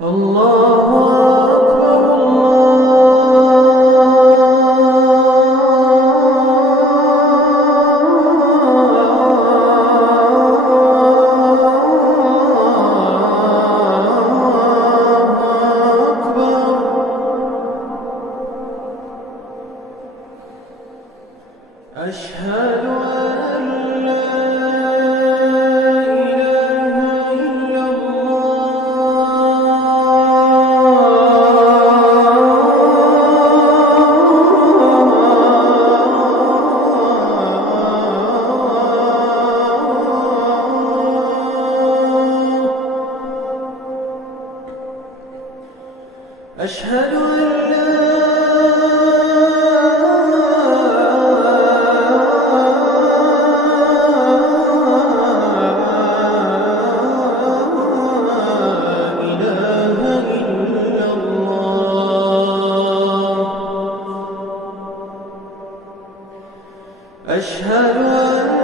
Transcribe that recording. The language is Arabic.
الله أكبر. أشهد أن لا إله إلا الله. أشهد أن لا أشهد أن